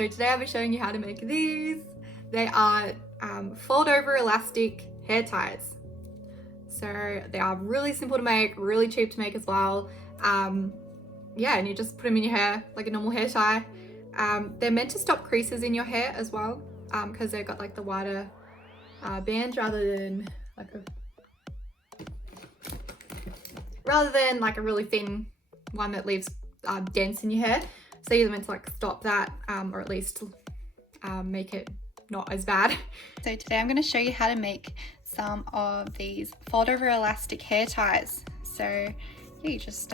So today I'll be showing you how to make these. They are fold over elastic hair ties. So they are really simple to make, really cheap to make as well. Yeah, and you just put them in your hair like a normal hair tie. They're meant to stop creases in your hair as well, because they've got like the wider band rather than like a really thin one that leaves dents in your hair. So you're meant to like stop that, or at least make it not as bad. So today I'm going to show you how to make some of these fold over elastic hair ties. So yeah, you just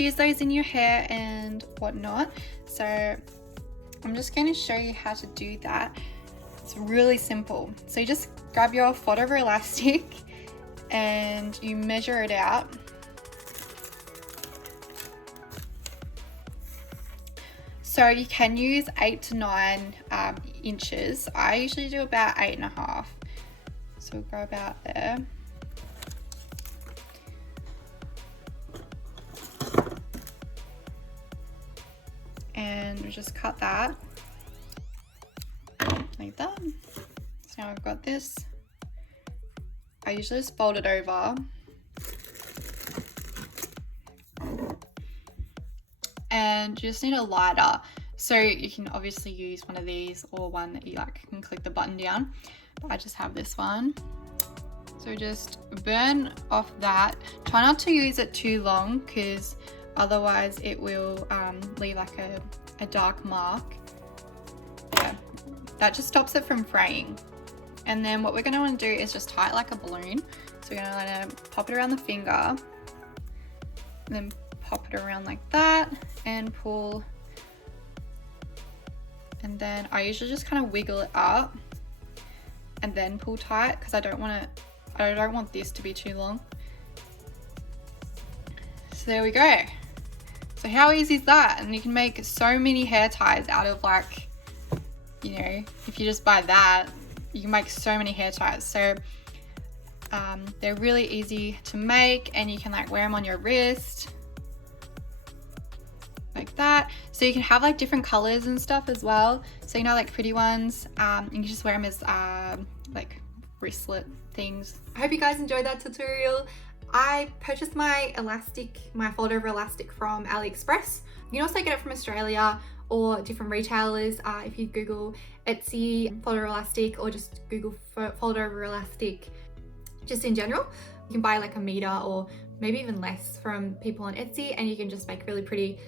use those in your hair and whatnot. So I'm just going to show you how to do that. It's really simple. So you just grab your fold over elastic and you measure it out. So you can use 8 to 9 inches. I usually do about 8.5. So we'll go about there. And we just cut that like that. So now I've got this. I usually just fold it over. And you just need a lighter. So you can obviously use one of these or one that you like can click the button down. But I just have this one. So just burn off that. Try not to use it too long because otherwise it will leave like a dark mark. Yeah, that just stops it from fraying. And then what we're going to want to do is just tie it like a balloon. So we're going to want to pop it around the finger, and then pop it around like that and pull. And then I usually just kind of wiggle it up and then pull tight because I don't want this to be too long. So there we go. So how easy is that? And you can make so many hair ties out of like, you know, if you just buy that, you can make so many hair ties. So they're really easy to make and you can like wear them on your wrist like that. So you can have like different colors and stuff as well. So you know, like pretty ones, you can just wear them as like wristlet things. I hope you guys enjoyed that tutorial. I purchased my fold over elastic from AliExpress. You can also get it from Australia or different retailers. If you Google Etsy fold over elastic or just Google fold over elastic just in general, you can buy like a meter or maybe even less from people on Etsy and you can just make really pretty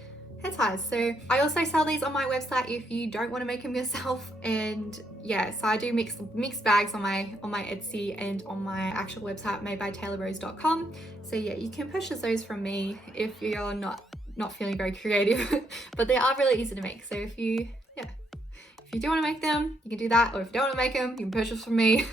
hair ties. So I also sell these on my website if you don't want to make them yourself. And yeah, so I do mixed bags on my Etsy and on my actual website, Madebytaylahrose.com. So yeah, you can purchase those from me if you're not feeling very creative, but they are really easy to make. So if you do want to make them, you can do that, or if you don't want to make them, you can purchase from me.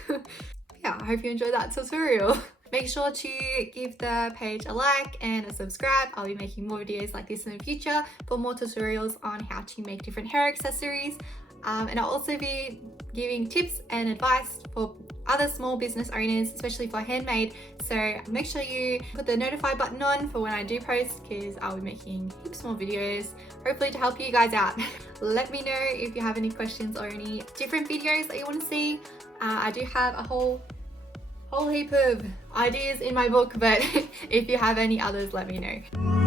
Yeah, I hope you enjoyed that tutorial. Make sure to give the page a like and a subscribe. I'll be making more videos like this in the future for more tutorials on how to make different hair accessories. And I'll also be giving tips and advice for other small business owners, especially for handmade. So make sure you put the notify button on for when I do post, because I'll be making heaps more videos, hopefully to help you guys out. Let me know if you have any questions or any different videos that you want to see. I do have a whole heap of ideas in my book, but if you have any others, let me know.